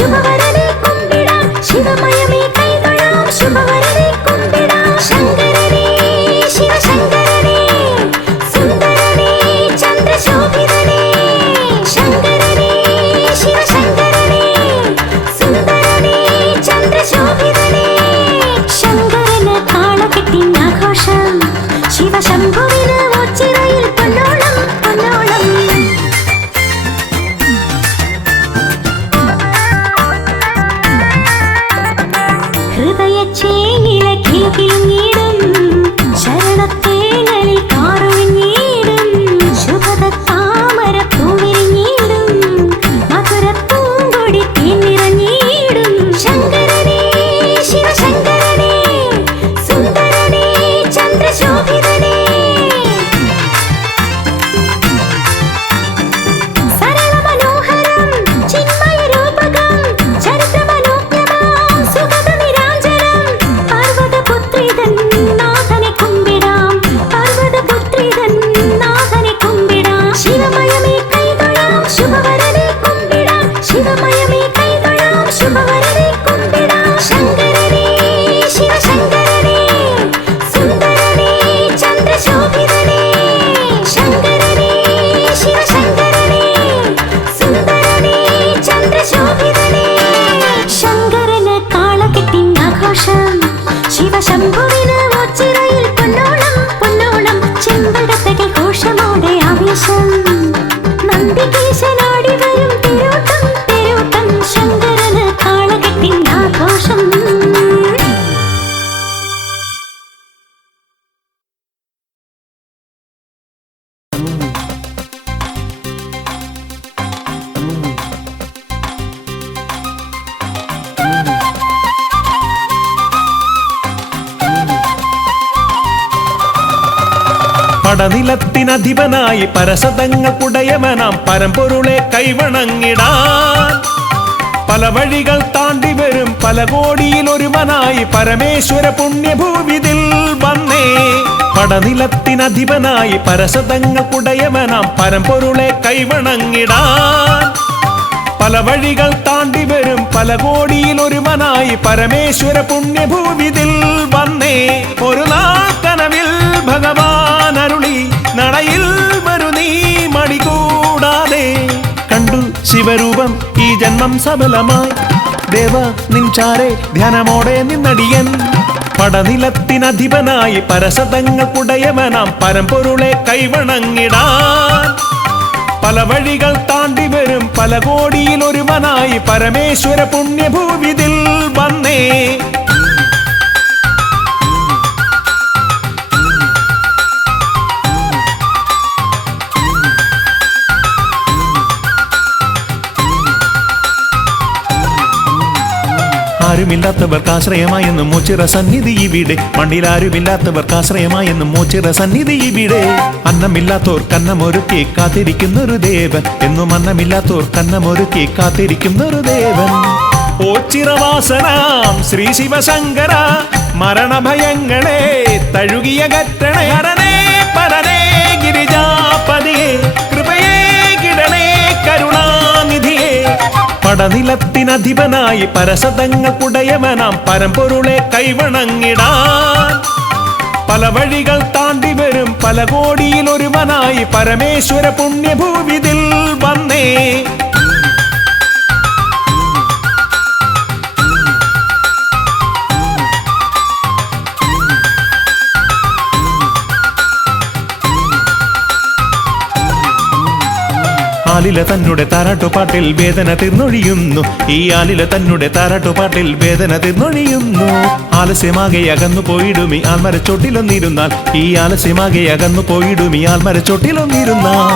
ശുഭവരനെ കുമ്പിടാം ശിവമയമേ കൈതൊഴാം ശുഭവരനെ കുമ്പിടാം ശങ്കരനേ ശിവശങ്കരനേ സുന്ദരനേ ചന്ദ്രശോഭിതനേ ശങ്കരനേ ശിവശങ്കരനേ സുന്ദരനേ ചന്ദ്രശോഭിതനേ ശങ്കരന് കാളകെട്ടിനാഘോഷം ശിവശംഭുവിന് ഓച്ചിറയിൽ പൊന്നോളം പൊന്നോളം ഹൃദയച്ചേങ്ങില കിളിഞ്ഞിടും ശരണത്തേങ്ങളിൽ കാറൊഴിഞ്ഞിടും ശുഭത താമര പൂവിരിഞ്ഞിടും മധുരപ്പൂങ്കൊടി തീനിറഞ്ഞിടും ശങ്കരനേ ശിവശങ്കരനേ സുന്ദരനേ ചന്ദ്രശോഭിതനേ സരളമനോഹരം ചിന്മയരൂപകം ചരിത്രമനോജ്ഞമാം സുഗതനിരാഞ്ജനം പർവ്വതപുത്രിതൻ നാഥനെ കുമ്പിടാം പർവ്വതപുത്രിതൻ നാഥനെ കുമ്പിടാം ശിവമയമേ കൈതൊഴാം ശുഭവരനെ കുമ്പിടാം ശിവമയമേ കൈതൊഴാം ശുഭവരനെ കുമ്പിടാം ശങ്കരനേ ശിവശങ്കരനേ സുന്ദരനേ ചന്ദ്രശോഭിതനേ ശങ്കരനേ ശിവശങ്കരനേ സുന്ദരനേ ചന്ദ്രശോഭിതനേ ശങ്കരന് കാളകെട്ടിനാഘോഷം ശിവശംഭുവിന് ഓച്ചിറയിൽ പൊന്നോളം പൊന്നോളം ചെമ്പകത്തകിൽ ഘോഷമോടെ ആവേശം നന്ദികേശനാടി വരും തിരോട്ടം തിരോട്ടം ശങ്കരന് കാളകെട്ടിനാഘോഷം പടനിലത്തിനധിപനായി പരസതങ്ങൾക്കുടയവനാം പരമ്പൊരുളെ കൈവണങ്ങിടാൻ പല വഴികൾ താണ്ടി വരും പല കോടിയിലൊരുവനായി പരമേശ്വര പുണ്യഭൂവിതിൽ വന്നേ പടനിലത്തിനധിപനായി പരസതങ്ങൾക്കുടയവനാം പരമ്പൊരുളെ കൈവണങ്ങിടാൻ പല വഴികൾ താണ്ടി വരും പല കോടിയിലൊരുവനായി പരമേശ്വര പുണ്യഭൂവിതിൽ വന്നേ ഒരു നാൾ കനവിൽ ഭഗവാൻ അരുളി നടയിൽ വരു നീ മടികൂടാതെ കണ്ടു ശിവരൂപം ഈ ജന്മം സഫലമായി ദേവ നിൻചാരെ ധ്യാനമോടെ നിന്നടിയൻ പടനിലത്തിനധിപനായി പരസതങ്ങൾക്കുടയവനാം പരമ്പൊരുളെ കൈവണങ്ങിടാൻ പല വഴികൾ താണ്ടി വരും പല കോടിയിലൊരുവനായി പരമേശ്വര പുണ്യഭൂവിതിൽ വന്നേ ആരുമില്ലാത്തവർക്ക് ആശ്രയമായെന്നും മോച്ചിറ സന്നിധി ഇവിടെ മണ്ണിൽ ആരുമില്ലാത്തവർക്ക് ആശ്രയമായെന്നും മോച്ചിറ സന്നിധി ഇവിടെ അന്നമില്ലാത്തോർ കന്നമൊരുക്കി കാത്തിരിക്കുന്നൊരു ദേവൻ എന്നും അന്നമില്ലാത്തോർ കന്നമൊരുക്കി കാത്തിരിക്കുന്നൊരു ദേവൻ ഓച്ചിറവാസനാം ശ്രീ ശിവശങ്കര മരണഭയങ്ങളെ തഴുകിയകറ്റണേ ഹരനേ പരനേ ഗിരിജാപതിയെ കൃപയേ കിടണേ കരുണാനിധിയെ പടനിലത്തിനധിപനായി പരസതങ്ങൾക്കുടയവനാം പരമ്പൊരുളെ കൈവണങ്ങിടാൻ പല വഴികൾ താണ്ടി വരും പല കോടിയിലൊരുവനായി പരമേശ്വര പുണ്യഭൂവിതിൽ വന്നേ ആലില തന്നുടെ താരാട്ടുപാട്ടിൽ വേദന തീർന്നൊഴിയുന്നു ഈ ആലില തന്നുടെ താരാട്ടുപാട്ടിൽ വേദന തീർന്നൊഴിയുന്നു ആലസ്യമാകെ അകന്നു പോയിടുമി ആൽമരച്ചോട്ടിലൊന്നിരുന്നാൽ ഈ ആലസ്യമാകെ അകന്നു പോയിടുമി ആൽമരച്ചോട്ടിലൊന്നിരുന്നാൽ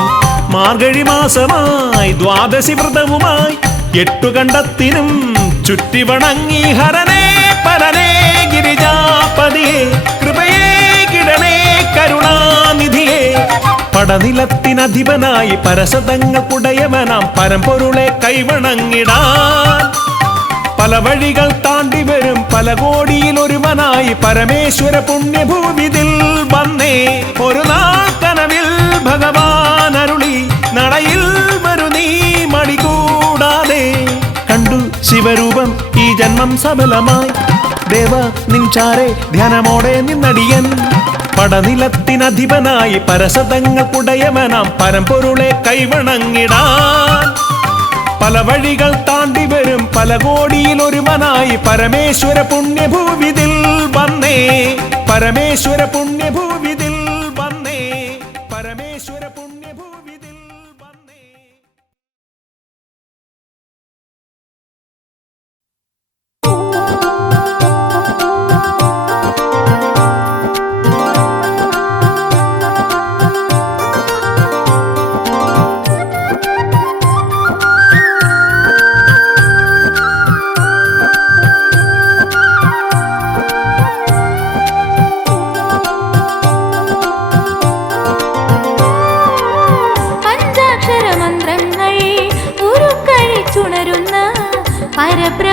മാർഗഴി മാസമായി ദ്വാദശി വ്രതവുമായി 8 കണ്ടത്തിനും ചുറ്റി വണങ്ങി ഹരനേ പരനേ ഗിരിജാപതിയെ കൃപയേ കിടണേ കരുണാനിധിയെ പടനിലത്തിനധിപനായി പരസതങ്ങൾക്കുടയവനാം പരമ്പൊരുളെ കൈവണങ്ങിടാൻ പല വഴികൾ താണ്ടി വരും പല കോടിയിലൊരുവനായി പരമേശ്വര പുണ്യഭൂവിതിൽ വന്നേ ഒരു നാൾ കനവിൽ ഭഗവാൻ അരുളി നടയിൽ വരു നീ മടികൂടാതെ കണ്ടു ശിവരൂപം ഈ ജന്മം സഫലമായി ദേവ നിൻചാരെ ധ്യാനമോടെ നിന്നടിയൻ പടനിലത്തിനധിപനായി പരസതങ്ങൾക്കുടയവനാം പരമ്പൊരുളെ കൈവണങ്ങിടാൻ പല വഴികൾ താണ്ടി വരും പല കോടിയിൽ ഒരുവനായി പരമേശ്വര പുണ്യഭൂവിതിൽ വന്നേ പരമേശ്വര പുണ്യഭൂവിതിൽ വന്നേ പരമേശ്വര പുണ്യഭൂവിതിൽ വന്നേ.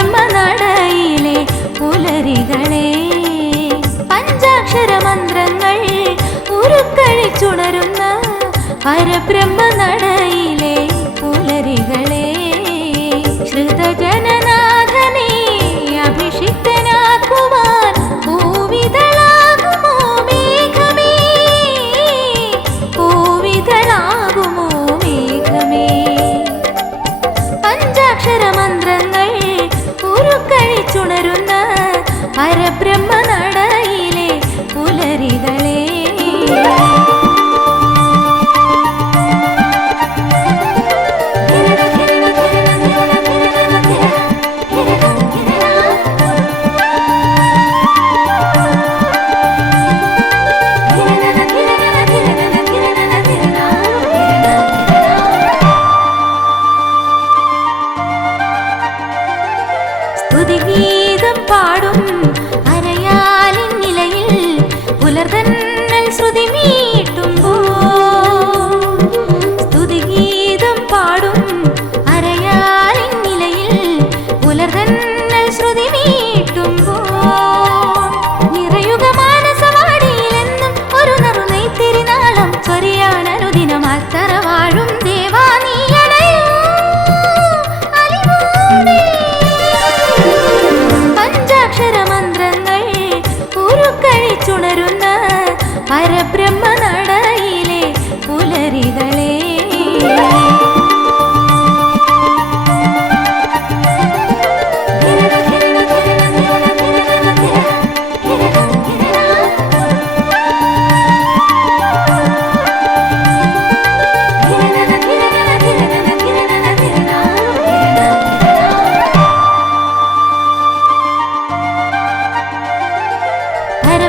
പരബ്രഹ്മനടയിലെ പുലരികളെ പഞ്ചാക്ഷരമന്ത്രങ്ങൾ ഉരുക്കഴിച്ചുണരുന്ന പരബ്രഹ്മനടയിലെ പുലരികളെ ശ്രുതജനനാഥനെ അഭിഷിക്തനാക്കുവാൻ പൂവിതളാകുമോ മേഘമേ പൂവിതളാകുമോ മേഘമേ പഞ്ചാക്ഷരമന്ത്രങ്ങൾ ഉരുക്കഴിച്ചുണരുന്ന പരബ്രഹ്മനടയിലെ പുലരികളെ സ്തുതിഗീതം പാടും അരയാലിൻ നിലയിൽ പുലർതന്നൽ ശ്രുതി മീട്ടുമ്പോൾ സ്തുതിഗീതം പാടും അരയാലിൻ നിലയിൽ പുലർതന്നൽ ശ്രുതി മീട്ടുമ്പോൾ നിറയുക മാനസവാടിയിലെന്നും ഒരു നറുനെയ്ത്തിരിനാളം ചൊരിയാൻ അനുദിനം അത്തറ വാഴും ദേവാ നീ അണയൂ അലിവോടെ പഞ്ചാക്ഷരമന്ത്രങ്ങൾ ഉരുക്കഴിച്ചുണരുന്ന പരബ്രഹ്മനടയിലെ പുലരികളെ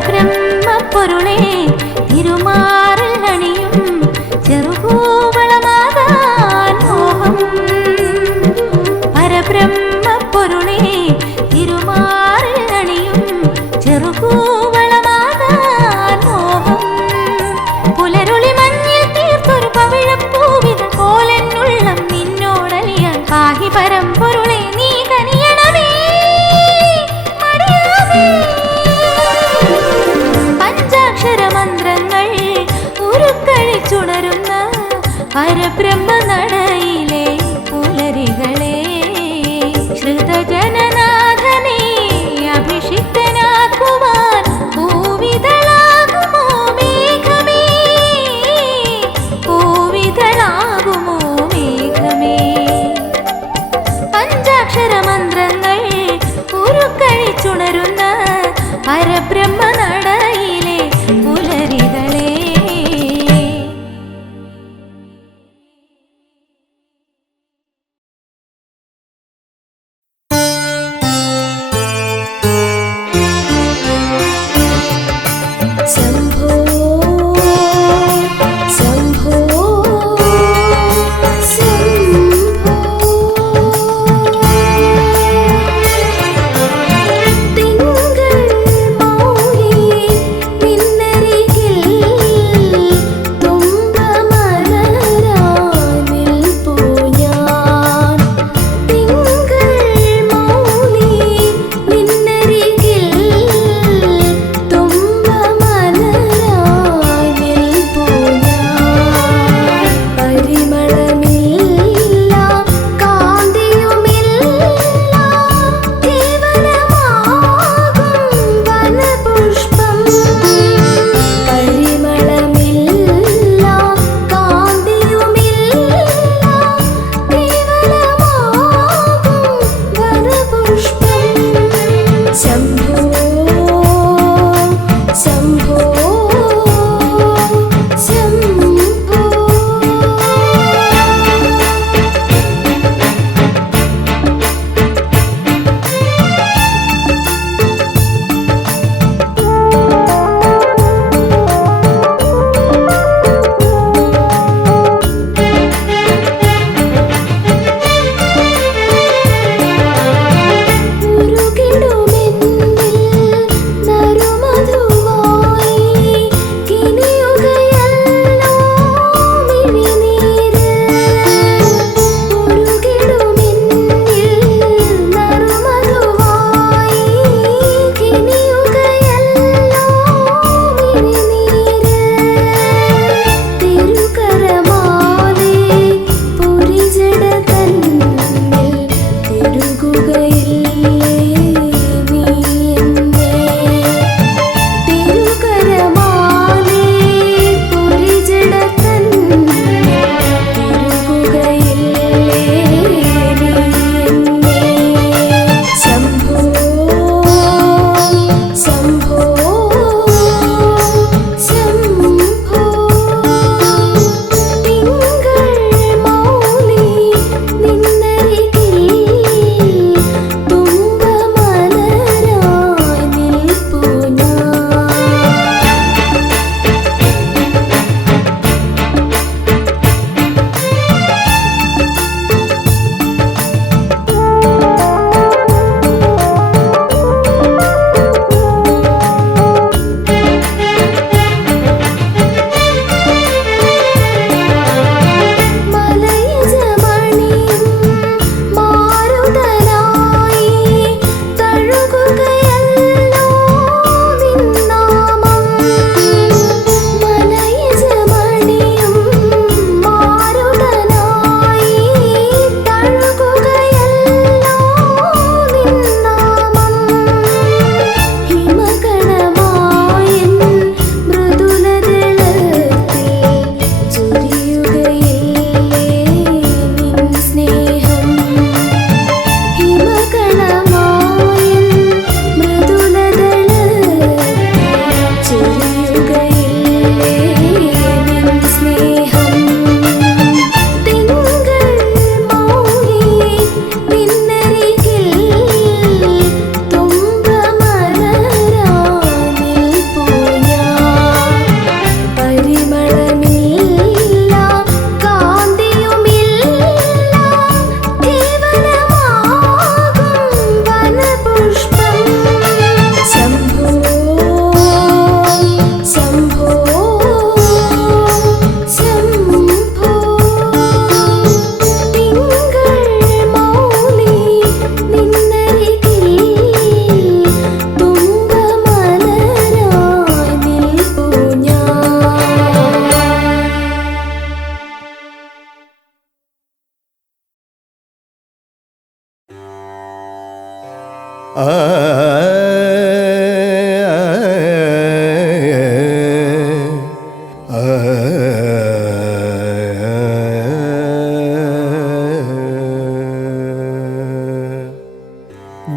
പരബ്രഹ്മപ്പൊരുളെ തിരുമാറിൽ അണിയും ചെറുകൂവളമാകാൻ മോഹം പരബ്രഹ്മപ്പൊരുളെ തിരുമാറിൽ അണിയും ചെറുകൂവളമാകാൻ മോഹം പുലരുളി മഞ്ഞിൽ തീർത്തൊരു പവിഴപ്പൂവിതൾ പോലെന്നുള്ളം നിന്നോടലിയാൻ പാഹി പരമ്പൊരുളെ നീ കനിയണമേ മടിയാതെ പഞ്ചാക്ഷരമന്ത്രങ്ങൾ ഉരുക്കഴിച്ചുണരുന്ന പരബ്രഹ്മനടയിലെ പുലരികളെ ശ്രുതജന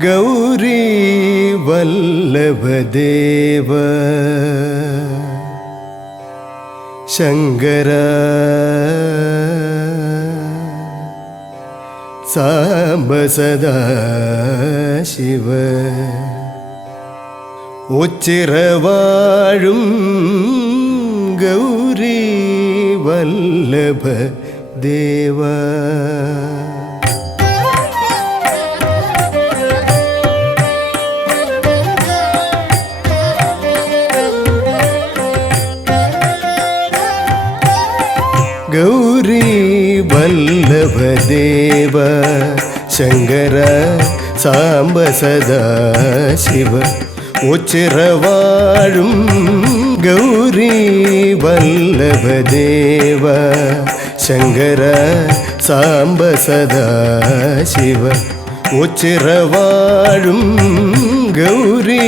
ഗൗരി വല്ലഭദേവ ശങ്കര സാംബ സദാശിവ ഉച്ചിറവാഴും ഗൗരി വല്ലഭ ദേവ ഗൗരി വല്ലഭദേവ ശങ്കര സാംബ സദാശിവ ഉച്ചിറവാഴും ഗൗരി വല്ലഭദേവ ശങ്കര സാംബ സദാശിവ ഉച്ചിറവാഴും ഗൗരി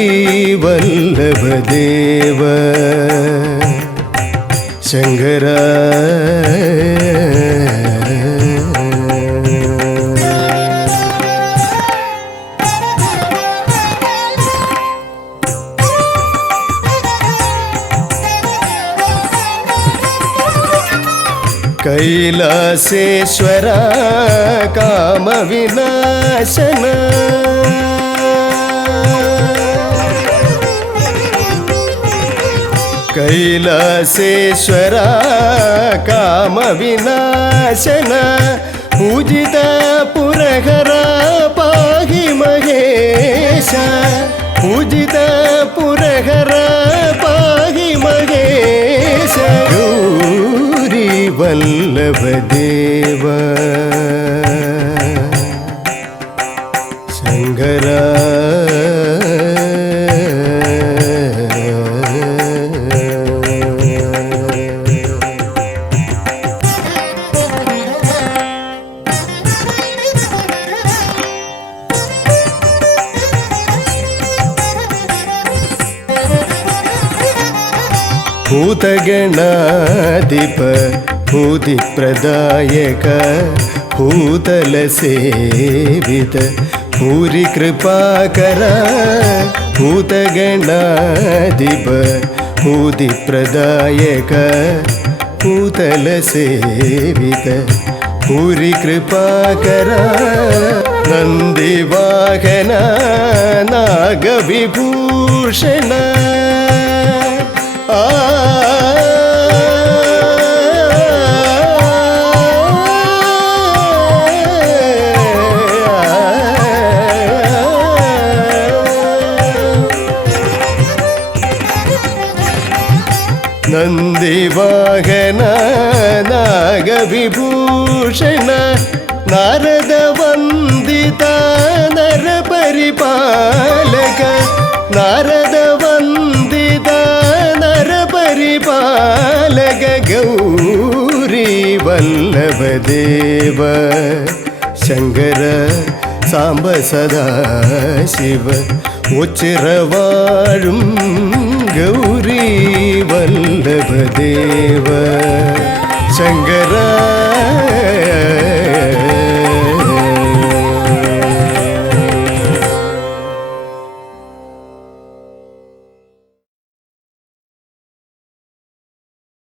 വല്ലഭദേവ ശങ്കര കൈലാസേശ്വര കാമവിനാശന കൈലാസേശ്വര കാമവിനാശന പൂജിത പുരഹര പാഹി മഹേശ പൂജിത പുരഹര പാഹി മഹേശ ഗൗരി വല്ലഭദേവ ശങ്കര ഭൂതഗണാധിപ ഭൂതിപ്രദായക ഭൂതലസേവിത ഭൂരി കൃപാകര ഭൂതഗണാധിപ ഭൂതിപ്രദായക ഭൂതലസേവിത ഭൂരി കൃപാകര നന്ദിവാഹന നാഗവിഭൂഷണ നന്ദിവാഹന നാഗവിഭൂഷണ നാരദവന്ദിത നരപരിപാലക നാരദവന്ദിത നരപരിപാലക ഗൗരി വല്ലഭദേവ ശങ്കര സാംബ സദാശിവ ഉച്ചിറവാഴും ഗൗരി വല്ലഭദേവ ശങ്കര